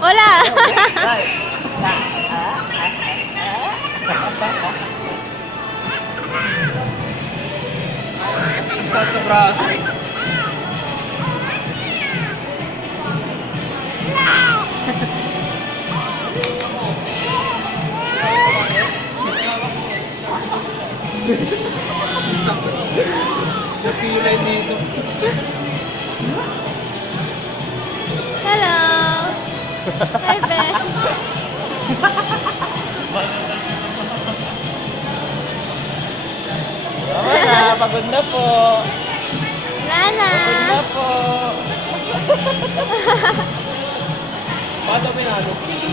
Wala. Sa braso. Napilay dito. Hello. Hi, Be. Okay na, pagod na po. Nana. Pagod na po. Paano pinalis? Sige,